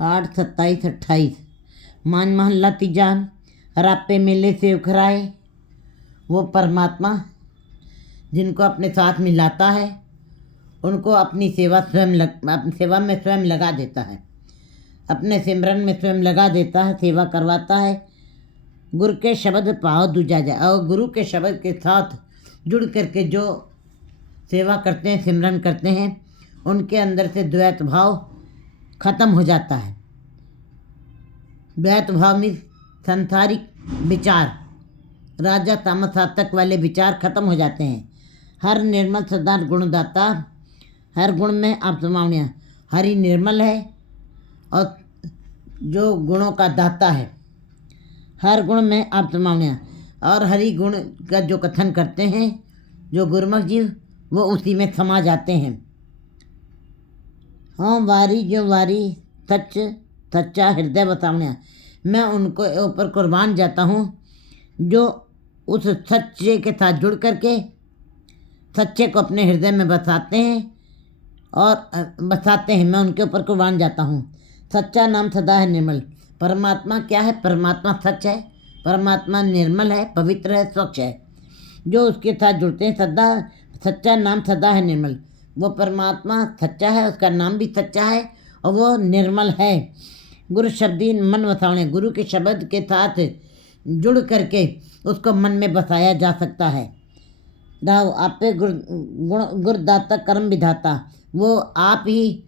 8, 27, 28 मान महल्ला तीजा रापे मेले से उखराए। वो परमात्मा जिनको अपने साथ मिलाता है उनको अपनी सेवा में स्वयं लगा देता है, अपने सिमरन में स्वयं लगा देता है, सेवा करवाता है। गुरु के शब्द पाओ दूजा जाए, और गुरु के शब्द के साथ जुड़ करके जो सेवा करते हैं, सिमरन करते हैं, उनके अंदर से द्वैत भाव खत्म हो जाता है। द्वैत भाव में संसारिक विचार, राजा तामस सातक वाले विचार खत्म हो जाते हैं। हर निर्मल सदा गुणदाता, हर गुण में आप समावनिया। हरि निर्मल है और जो गुणों का दाता है, हर गुण में आप समावनिया। और हरि गुण का जो कथन करते हैं जो गुरुमुख जीव, वो उसी में समा जाते हैं। हाँ वारी जो वारी सच सच्चा हृदय बतावनिया। मैं उनको ऊपर कुर्बान जाता हूँ जो उस सच्चे के साथ जुड़ करके सच्चे को अपने हृदय में बसाते हैं और बसाते हैं। मैं उनके ऊपर कुर्बान जाता हूँ। सच्चा नाम सदा है निर्मल। परमात्मा क्या है? परमात्मा सच है, परमात्मा निर्मल है, पवित्र है, स्वच्छ है। जो उसके साथ जुड़ते हैं सदा, सच्चा नाम सदा है निर्मल। वो परमात्मा सच्चा है, उसका नाम भी सच्चा है और वो निर्मल है। गुरु शब्दी मन वसावणे। गुरु के शब्द के साथ जुड़ करके उसको मन में बसाया जा सकता है। राव आपे गुरुदाता कर्म विधाता। वो आप ही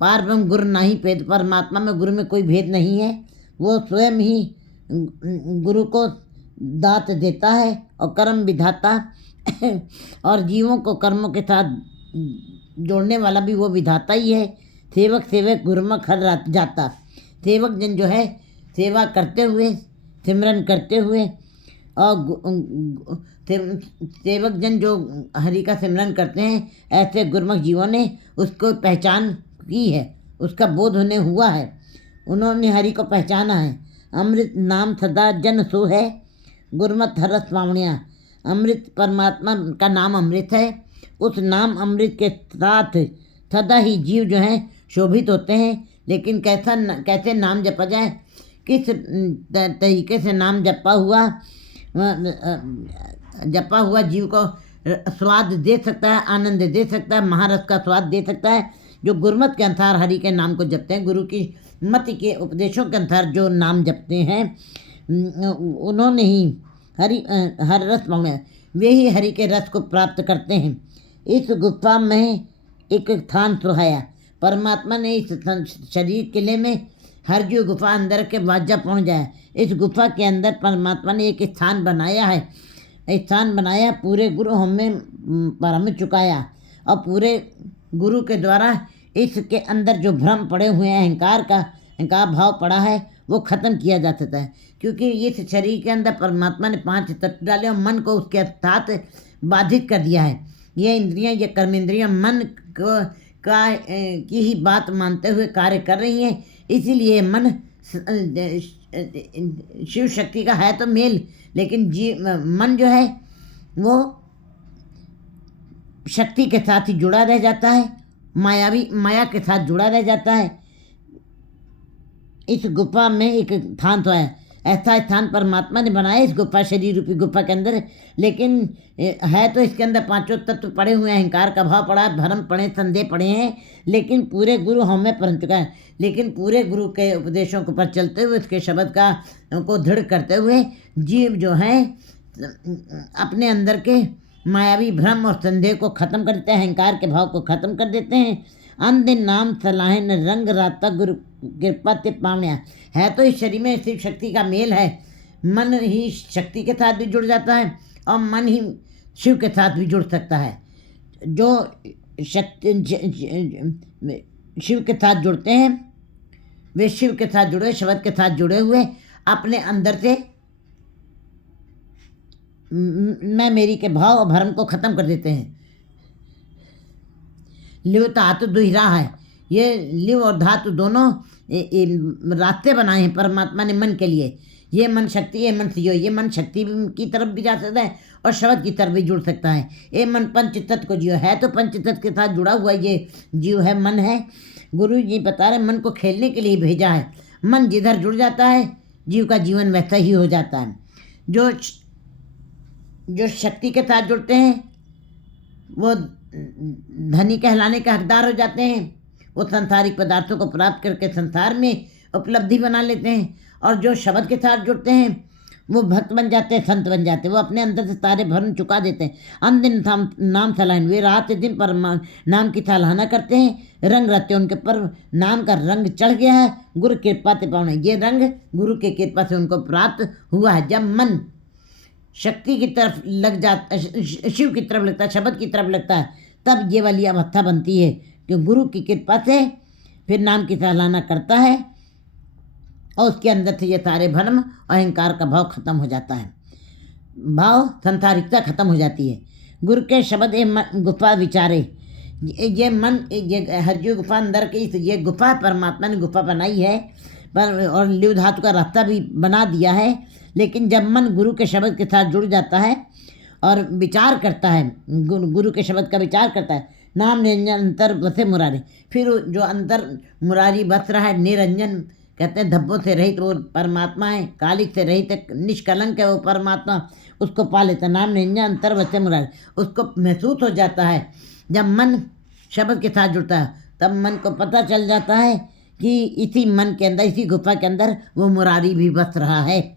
पार ब्रह्म गुरु नहीं भेद। परमात्मा में गुरु में कोई भेद नहीं है। वो स्वयं ही गुरु को दात देता है और कर्म विधाता और जीवों को कर्मों के साथ जोड़ने वाला भी वो विधाता ही है। सेवक सेवक गुरुमुख हर जाता। सेवक जन जो है सेवा करते हुए, सिमरन करते हुए और सेवक जन जो हरि का सिमरन करते हैं, ऐसे गुरुमुख जीवों ने उसको पहचान की है, उसका बोध उन्हें हुआ है, उन्होंने हरि को पहचाना है। अमृत नाम सदा जन सो है, गुरुमत हरस पावणिया। अमृत परमात्मा का नाम अमृत है। उस नाम अमृत के साथ सदा ही जीव जो हैं शोभित होते हैं। लेकिन कैसे नाम जपा जाए, किस तरीके से नाम जपा हुआ जीव को स्वाद दे सकता है, आनंद दे सकता है, महारस का स्वाद दे सकता है। जो गुरुमत के अनुसार हरि के नाम को जपते हैं, गुरु की मति के उपदेशों के अनुसार जो नाम जपते हैं, उन्होंने ही हर रस पाउने, वे ही हरि के रस को प्राप्त करते हैं। इस गुफा में एक स्थान सुहाया। परमात्मा ने इस शरीर किले में हर जो गुफा अंदर के बाद जब पहुँच जाए, इस गुफा के अंदर परमात्मा ने एक स्थान बनाया है। स्थान बनाया, पूरे गुरु हमें परम चुकाया और पूरे गुरु के द्वारा इसके अंदर जो भ्रम पड़े हुए हैं, अहंकार भाव पड़ा है, वो खत्म किया जा सकता है। क्योंकि इस शरीर के अंदर परमात्मा ने 5 तत्व डाले और मन को उसके साथ बाधित कर दिया है। ये इंद्रियां, ये कर्मेंद्रियां मन की ही बात मानते हुए कार्य कर रही हैं। इसीलिए मन शिव शक्ति का है तो मेल, लेकिन मन जो है वो शक्ति के साथ ही जुड़ा रह जाता है, माया के साथ जुड़ा रह जाता है। इस गुफा में एक स्थान तो है, ऐसा स्थान परमात्मा ने बनाया इस गुफा, शरीर रूपी गुफा के अंदर। लेकिन है तो इसके अंदर 5 तत्व पड़े हुए हैं, अहंकार का भाव पड़ा है, भ्रम पड़े, संदेह पड़े हैं। लेकिन पूरे गुरु हमें परम चुका है। लेकिन पूरे गुरु के उपदेशों के ऊपर चलते हुए, उसके शब्द को दृढ़ करते हुए जीव जो है अपने अंदर के मायावी भ्रम और संदेह को खत्म कर देते हैं, अहंकार के भाव को खत्म कर देते हैं। अंध नाम सलाहन रंग राता गुरु कृपा ते पावण्या। है तो इस शरीर में शिव शक्ति का मेल है। मन ही शक्ति के साथ भी जुड़ जाता है और मन ही शिव के साथ भी जुड़ सकता है। जो शिव के साथ जुड़ते हैं, वे शिव के साथ जुड़े, शब्द के साथ जुड़े हुए अपने अंदर से मैं मेरी के भाव और भ्रम को खत्म कर देते हैं। लिव धातु दुहिरा है। ये लिव और धातु दोनों रास्ते बनाए हैं परमात्मा ने मन के लिए। ये मन शक्ति, ये मन सियो, ये मन शक्ति की तरफ भी जा सकता है और शब्द की तरफ भी जुड़ सकता है। ये मन पंच तत्व को जीव है तो पंच तत्व के साथ जुड़ा हुआ ये जीव है, मन है। गुरु जी बता रहे मन को खेलने के लिए भेजा है। मन जिधर जुड़ जाता है जीव का जीवन वैसा ही हो जाता है। जो जो शक्ति के साथ जुड़ते हैं वो धनी कहलाने के हकदार हो जाते हैं। वो सांसारिक पदार्थों को प्राप्त करके संसार में उपलब्धि बना लेते हैं। और जो शब्द के साथ जुड़ते हैं वो भक्त बन जाते हैं, संत बन जाते हैं। वो अपने अंदर से सारे भ्रम चुका देते हैं। अनदिन नाम सलाहन, वे रात दिन पर नाम की सराहना करते हैं। रंग रहते उनके पर नाम का रंग चढ़ गया है। गुरु कृपा से पावने, ये रंग गुरु के कृपा से उनको प्राप्त हुआ है। जब मन शक्ति की तरफ लग जाता, शिव की तरफ लगता है, शब्द की तरफ लगता है, तब ये वाली अवस्था बनती है कि गुरु की कृपा से फिर नाम की सराहना करता है और उसके अंदर से ये सारे भ्रम अहंकार का भाव खत्म हो जाता है। भाव संसारिकता खत्म हो जाती है। गुरु के शब्द गुफा विचारे, ये मन, ये हरजू गुफा अंदर की ये गुफा परमात्मा ने गुफा बनाई है पर, और लिव धातु का रास्ता भी बना दिया है। लेकिन जब मन गुरु के शब्द के साथ जुड़ जाता है और विचार करता है, गुरु के शब्द का विचार करता है, नाम निरंजन अंतर बसे मुरारी, फिर जो अंतर मुरारी बस रहा है, निरंजन कहते हैं धब्बों से रहित वो परमात्मा है, कालिक से रहित निष्कलंक है वो परमात्मा, उसको पा लेता। नाम निरंजन अंतर बसे मुरारी, उसको महसूस हो जाता है। जब मन शब्द के साथ जुड़ता है तब मन को पता चल जाता है कि इसी मन के अंदर, इसी गुफा के अंदर वो मुरारी भी बस रहा है।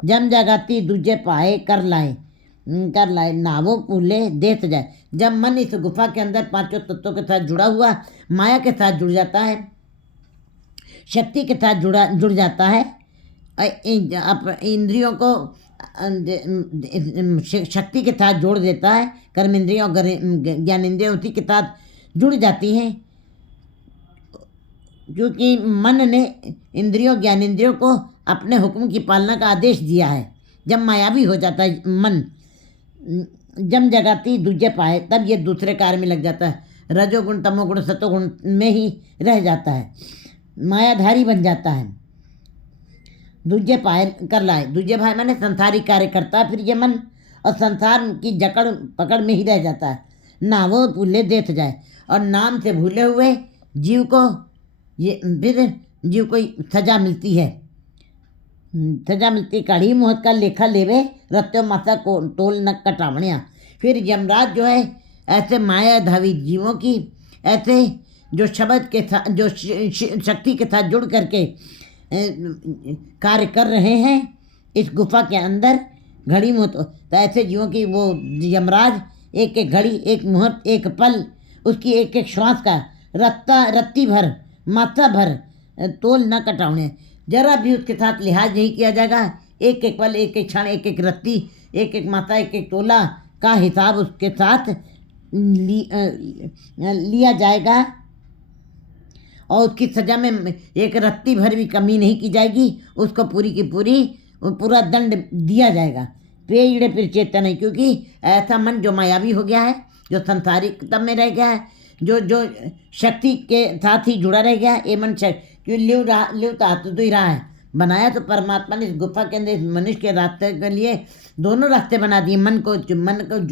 जम जगाती दूजे पाए कर लाए नावो पुले देत जाए। जब मन इस गुफा के अंदर पांचों तत्वों के साथ जुड़ा हुआ, माया के साथ जुड़ जाता है, शक्ति के साथ जुड़ जाता है, इंद्रियों को शक्ति के साथ जोड़ देता है, कर्म इंद्रियों ज्ञान इंद्रियों उसी के साथ जुड़ जाती हैं। क्योंकि मन ने इंद्रियों ज्ञान इंद्रियों को अपने हुक्म की पालना का आदेश दिया है। जब मायावी हो जाता है मन, जम जगाती दूजे पाए, तब ये दूसरे कार्य में लग जाता है। रजोगुण तमोगुण सतोगुण में ही रह जाता है, मायाधारी बन जाता है। दूजे पाए कर लाए, दूजे भाई मैंने संसारिक कार्य करता है, फिर ये मन और संसार की जकड़ पकड़ में ही रह जाता है। ना वो भूले देत जाए, और नाम से भूले हुए जीव को ये फिर जीव को सजा मिलती है। सजा मिलती, कढ़ी मुहत का लेखा लेवे, रत्यो माता को टोल न कटावणिया। फिर यमराज जो है ऐसे माया धावी जीवों की, ऐसे जो शब्द के साथ, जो शक्ति के साथ जुड़ करके कार्य कर रहे हैं इस गुफा के अंदर, घड़ी मुहूर्त, तो ऐसे जीवों की वो यमराज एक एक घड़ी, एक मुहूर्त, एक पल, उसकी एक एक श्वास का रत्ती भर, माथा भर तोल न कटावने, जरा भी उसके साथ लिहाज नहीं किया जाएगा। एक एक पल, एक एक क्षण, एक एक रत्ती, एक एक माथा, एक एक तोला का हिसाब उसके साथ लिया जाएगा और उसकी सज़ा में एक रत्ती भर भी कमी नहीं की जाएगी। उसको पूरी की पूरी पूरा दंड दिया जाएगा। पेड़ फिर चेतन है, क्योंकि ऐसा मन जो मायावी हो गया है, जो संसारिक तब में रह गया है, जो शक्ति के साथ ही जुड़ा रह गया है, ये मन क्यों लिव तो हाथ तो ही रहा है। बनाया तो परमात्मा ने इस गुफा के अंदर मनुष्य के रास्ते के लिए दोनों रास्ते बना दिए। मन को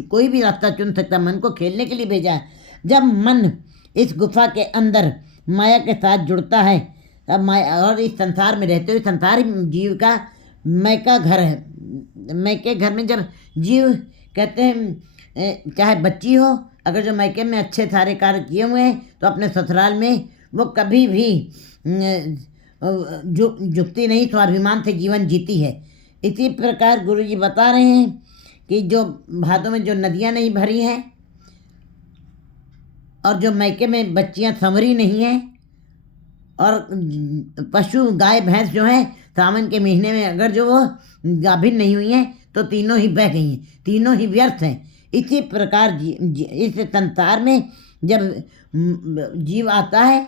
कोई भी रास्ता चुन सकता है, मन को खेलने के लिए भेजा है। जब मन इस गुफा के अंदर माया के साथ जुड़ता है तब माया, और इस संसार में रहते हुए, संसार जीव का मैका घर है। मैके घर में जब जीव कहते हैं चाहे बच्ची हो, अगर जो मैके में अच्छे सारे कार्य किए हुए हैं तो अपने ससुराल में वो कभी भी झुकती नहीं, स्वाभिमान से जीवन जीती है। इसी प्रकार गुरु जी बता रहे हैं कि जो भादों में जो नदियाँ नहीं भरी हैं और जो मैके में बच्चियाँ संवरी नहीं हैं, और पशु गाय भैंस जो है सावन के महीने में अगर जो वो गाभिन नहीं हुई हैं तो तीनों ही बह गई हैं, तीनों ही व्यर्थ हैं। इसी प्रकार इस संसार में जब जीव आता है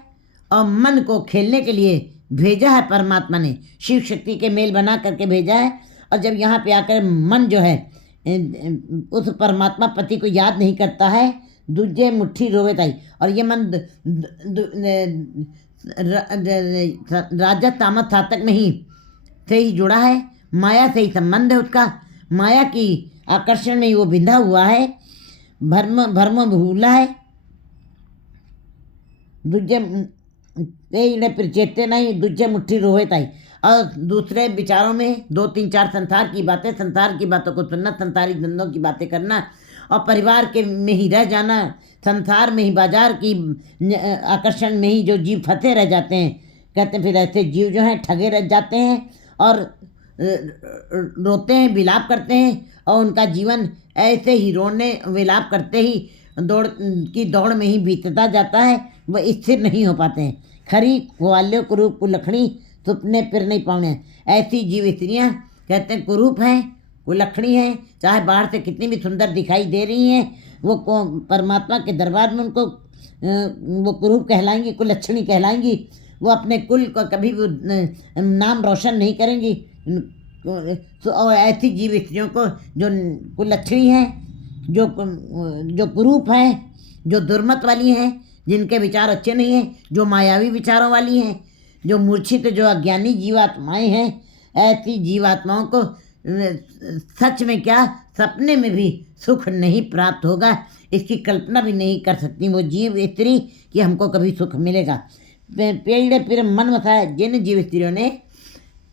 और मन को खेलने के लिए भेजा है परमात्मा ने, शिव शक्ति के मेल बना करके भेजा है, और जब यहाँ पे आकर मन जो है उस परमात्मा पति को याद नहीं करता है, दूजे मुट्ठी रोवे ताई, और ये मन राजा तामस सातक में ही से ही जुड़ा है, माया से ही संबंध है उसका, माया की आकर्षण में ही वो बिंधा हुआ है, भ्रम भूला है। दूजे पेड़ फिर चेते नहीं दूजे मुट्ठी रोहे ताई। और दूसरे विचारों में 2 3 4 संसार की बातें, संसार की बातों को सुनना, संसारी धंधों की बातें करना और परिवार के में ही रह जाना, संसार में ही, बाजार की आकर्षण में ही जो जीव फंसे रह जाते हैं। कहते हैं फिर ऐसे जीव जो हैं ठगे रह जाते हैं और रोते हैं, विलाप करते हैं और उनका जीवन ऐसे ही रोने विलाप करते ही दौड़ में ही बीतता जाता है। वह स्थिर नहीं हो पाते हैं। खरी ग्वाल्यों कुरूप कुलखणी सुपने फिर नहीं पाउने। ऐसी जीव स्त्रियाँ कहते हैं कुरूप हैं, कुलखणी हैं, चाहे बाहर से कितनी भी सुंदर दिखाई दे रही हैं, वो परमात्मा के दरबार में उनको वो कुरूप कहलाएंगी, कुलक्षणी कहलाएंगी। वो अपने कुल को कभी भी नाम रोशन नहीं करेंगी। तो और ऐसी जीव स्त्रियों को जो कुलक्षणी हैं, जो कुरूप हैं, जो दुर्मत वाली हैं, जिनके विचार अच्छे नहीं हैं, जो मायावी विचारों वाली हैं, जो मूर्छित, जो अज्ञानी जीवात्माएं हैं, ऐसी जीवात्माओं को सच में क्या सपने में भी सुख नहीं प्राप्त होगा। इसकी कल्पना भी नहीं कर सकती वो जीव स्त्री कि हमको कभी सुख मिलेगा। पेड़ फिर मन मथाए। जिन जीव स्त्रियों ने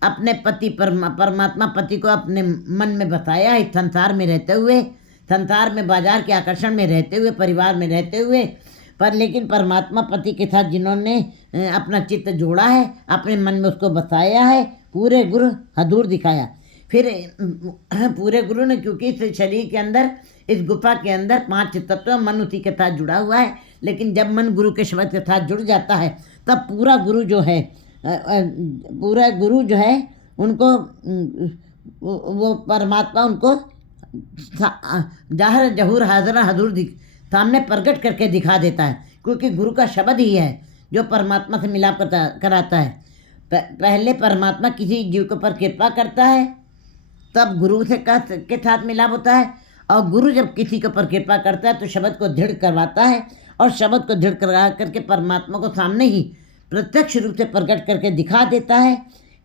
अपने पति परमात्मा पति को अपने मन में बसाया है, संसार में रहते हुए, संसार में बाजार के आकर्षण में रहते हुए, परिवार में रहते हुए, पर लेकिन परमात्मा पति के साथ जिन्होंने अपना चित्त जोड़ा है, अपने मन में उसको बसाया है, पूरे गुरु हदूर दिखाया। फिर पूरे गुरु ने, क्योंकि इस शरीर के अंदर, इस गुफा के अंदर 5 तत्व, मन उसी के साथ जुड़ा हुआ है। लेकिन जब मन गुरु के शब्द के साथ जुड़ जाता है तब पूरा गुरु जो है, पूरा गुरु जो है उनको, वो परमात्मा उनको जाहिर जहूर हाजरा हजूर सामने प्रकट करके दिखा देता है। क्योंकि गुरु का शब्द ही है जो परमात्मा से मिलाप कराता है। पहले परमात्मा किसी जीव के ऊपर कृपा करता है, तब गुरु से के साथ मिलाप होता है। और गुरु जब किसी के ऊपर कृपा करता है तो शब्द को दृढ़ करवाता है, और शब्द को दृढ़ करवा करके परमात्मा को सामने ही प्रत्यक्ष रूप से प्रकट करके दिखा देता है।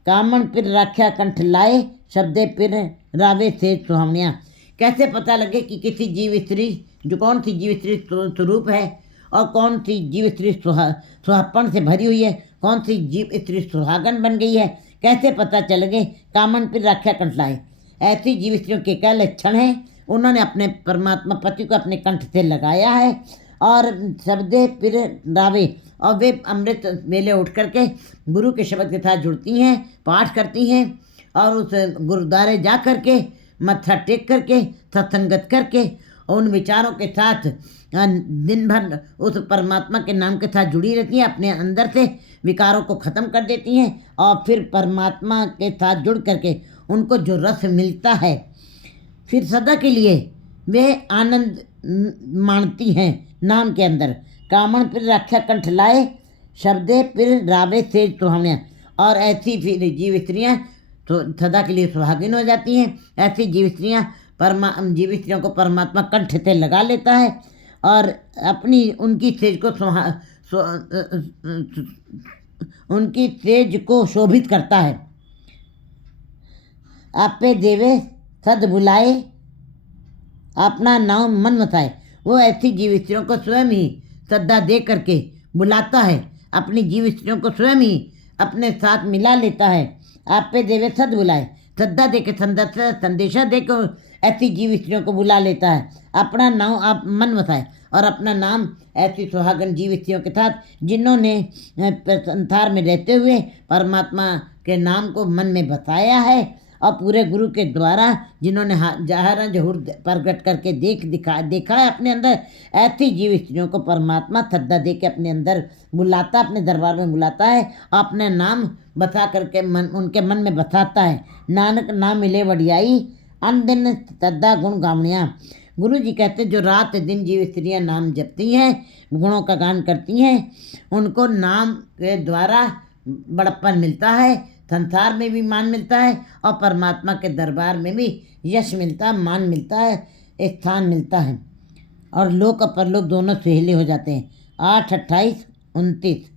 कामन पिर राख्या कंठ लाए, शब्दे पिर रावे से सुहावनिया। कैसे पता लगे कि किसी जीव स्त्री, जो कौन सी जीव स्त्री स्वरूप है और कौन सी जीव स्त्री सुहापन से भरी हुई है, कौन सी जीव स्त्री सुहागन बन गई है, कैसे पता चल गए। कामन पिर राख्या कंठ लाए। ऐसी जीव स्त्रियों के क्या लक्षण हैं? उन्होंने अपने परमात्मा पति को अपने कंठ से लगाया है, और शब्दे फिर रावे, और वे अमृत वेले उठ करके गुरु के शब्द के साथ जुड़ती हैं, पाठ करती हैं, और उस गुरुद्वारे जा करके मत्था टेक करके सत्संगत करके उन विचारों के साथ दिन भर उस परमात्मा के नाम के साथ जुड़ी रहती हैं। अपने अंदर से विकारों को ख़त्म कर देती हैं, और फिर परमात्मा के साथ जुड़ करके उनको जो रस मिलता है, फिर सदा के लिए वे आनंद मानती हैं नाम के अंदर। कामन फिर रक्षा कंठ लाए, शब्दे फिर रावे से सुहावनिया। और ऐसी फिर जीव स्त्रियाँ तो सदा के लिए सुहागिन हो जाती हैं। ऐसी जीव स्त्रियाँ जीव स्त्रियों को परमात्मा कंठ से लगा लेता है, और अपनी उनकी तेज को शोभित करता है। आपे देवे सद बुलाए, अपना नाम मन मथाए। वो ऐसी जीव स्त्रियों को स्वयं ही श्रद्धा दे करके बुलाता है, अपनी जीव स्त्रियों को स्वयं ही अपने साथ मिला लेता है। आप पे देवे सद बुलाए, श्रद्धा दे के संदेशा दे के ऐसी जीव स्त्रियों को बुला लेता है। अपना नाम आप मन मथाए, और अपना नाम ऐसी सुहागन जीव स्त्रियों के साथ जिन्होंने संसार में रहते हुए परमात्मा के नाम को मन में बसाया है, और पूरे गुरु के द्वारा जिन्होंने जहरा जहूर प्रकट करके देखा है अपने अंदर, ऐसी जीव स्त्रियों को परमात्मा श्रद्धा दे के अपने अंदर बुलाता, अपने दरबार में बुलाता है, अपने नाम बसा करके उनके मन में बसाता है। नानक नाम मिले वडियाई, अन दिन श्रद्धा गुण गावनिया। गुरु जी कहते हैं जो रात दिन जीव स्त्रियाँ नाम जपती हैं, गुणों का गान करती हैं, उनको नाम के द्वारा बड़प्पन मिलता है, संसार में भी मान मिलता है, और परमात्मा के दरबार में भी यश मिलता है, मान मिलता है, स्थान मिलता है, और लोक और परलोक दोनों सुहेले हो जाते हैं। 8, 28, 29।